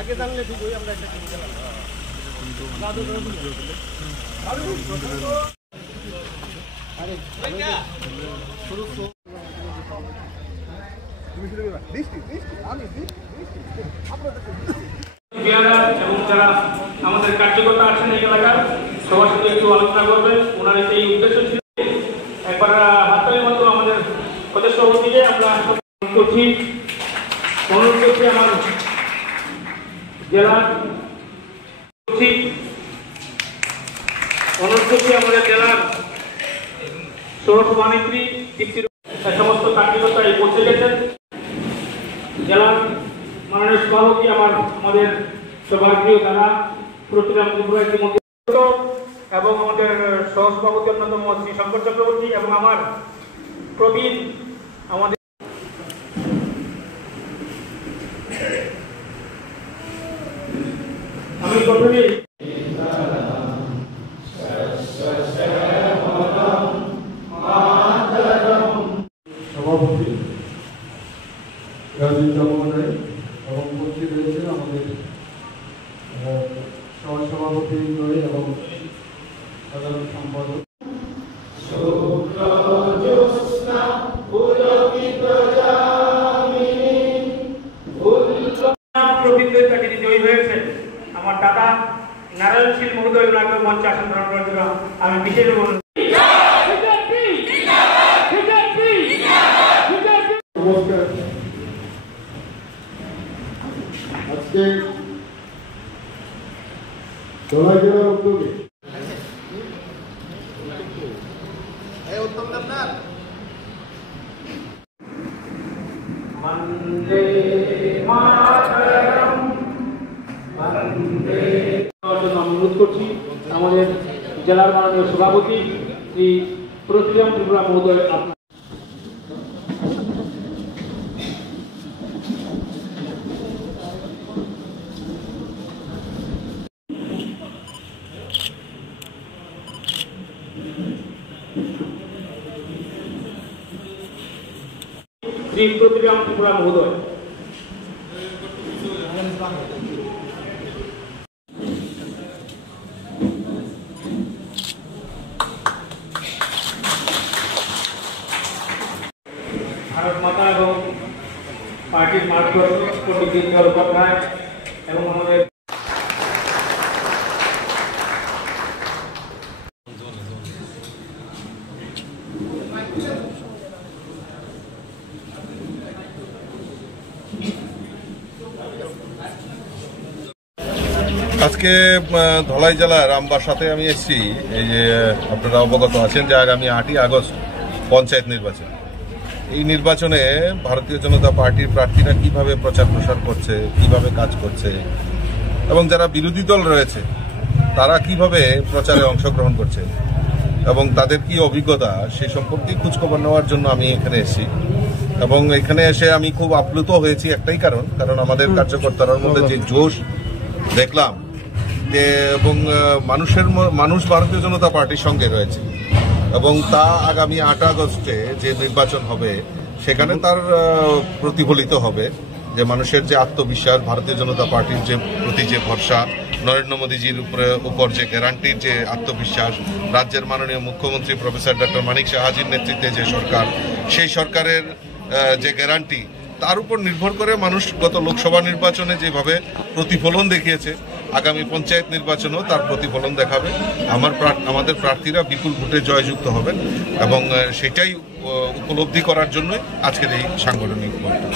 আগে জানলে ঠিক ওই আমরা একটা এবং যারা আমাদের কার্যকর্তা আছেন এই এলাকার সবার সাথে একটু আলোচনা করবেন। ওনার এই উদ্দেশ্য ছিল একবার হাততালির মাধ্যমে আমাদের প্রদেশ সভাপতিকে আমরা করছি, অনুরোধ করছি আমার জেলার আমাদের জেলার সৌরসভানেত্রী দীপ্তির সমস্ত কার্যকর্তা এই পৌঁছে গেছেন। জেলার মাননীয় সভাপতি আমাদের সবার প্রিয় দাদা প্রতিরাম ত্রিপুরা ইতিমধ্যে এবং আমাদের সহসভাপতি অন্যতম শ্রী শঙ্কর চক্রবর্তী এবং আমার প্রবীণ আমাদের আমি প্রথমে সভাপতি রাজীব চট্টোপাধ্যায় এবং উপস্থিত রয়েছেন আমাদের সহসভাপতি এবং সাধারণ সম্পাদক। যিনি জয়ী হয়েছেন আমার দাদা নারায়ণশীল মহোদয় ওনাকে মঞ্চে আসন গ্রহণ করার জন্য আমি বিশেষ আজকে ধলাই জেলার উদ্যোগে অনুরোধ করছি আমাদের জেলার মাননীয় সভাপতি শ্রী প্রতিরাম ত্রিপুরা মহোদয় আপনার শ্রী প্রতিরাম ত্রিপুরা মহোদয়। ভারত মাতা এবং পার্টির মার্গদর্শক পণ্ডিত দীনদয়াল উপাধ্যায় এবং আমাদের আজকে ধলাই জেলার রামবাসাতে আমি এসেছি। এই যে আপনারা অবগত আছেন যে আগামী 8ই আগস্ট পঞ্চায়েত নির্বাচন। এই নির্বাচনে ভারতীয় জনতা পার্টির প্রার্থীরা কিভাবে প্রচার প্রসার করছে, কিভাবে কাজ করছে এবং যারা বিরোধী দল রয়েছে তারা কিভাবে প্রচারে অংশগ্রহণ করছে এবং তাদের কি অভিজ্ঞতা সেই সম্পর্কে খোঁজখবর নেওয়ার জন্য আমি এখানে এসেছি। এবং এখানে এসে আমি খুব আপ্লুত হয়েছি একটাই কারণ আমাদের কার্যকর্তার মধ্যে যে জোশ দেখলাম যে এবং মানুষ ভারতীয় জনতা পার্টির সঙ্গে রয়েছে এবং তা আগামী 8 আগস্টে যে নির্বাচন হবে সেখানে তার প্রতিফলিত হবে যে মানুষের যে আত্মবিশ্বাস, ভারতীয় জনতা পার্টির যে প্রতি যে ভরসা, নরেন্দ্র মোদীজির উপর যে গ্যারান্টির যে আত্মবিশ্বাস, রাজ্যের মাননীয় মুখ্যমন্ত্রী প্রফেসর ডক্টর মানিক সাহাজির নেতৃত্বে যে সরকার, সেই সরকারের যে গ্যারান্টি তার উপর নির্ভর করে মানুষ গত লোকসভা নির্বাচনে যেভাবে প্রতিফলন দেখিয়েছে আগামী পঞ্চায়েত নির্বাচনেও তার প্রতিফলন দেখাবে। আমাদের প্রার্থীরা বিপুল ভোটে জয়যুক্ত হবেন এবং সেটাই উপলব্ধি করার জন্যই আজকের এই সাংগঠনিক বৈঠক।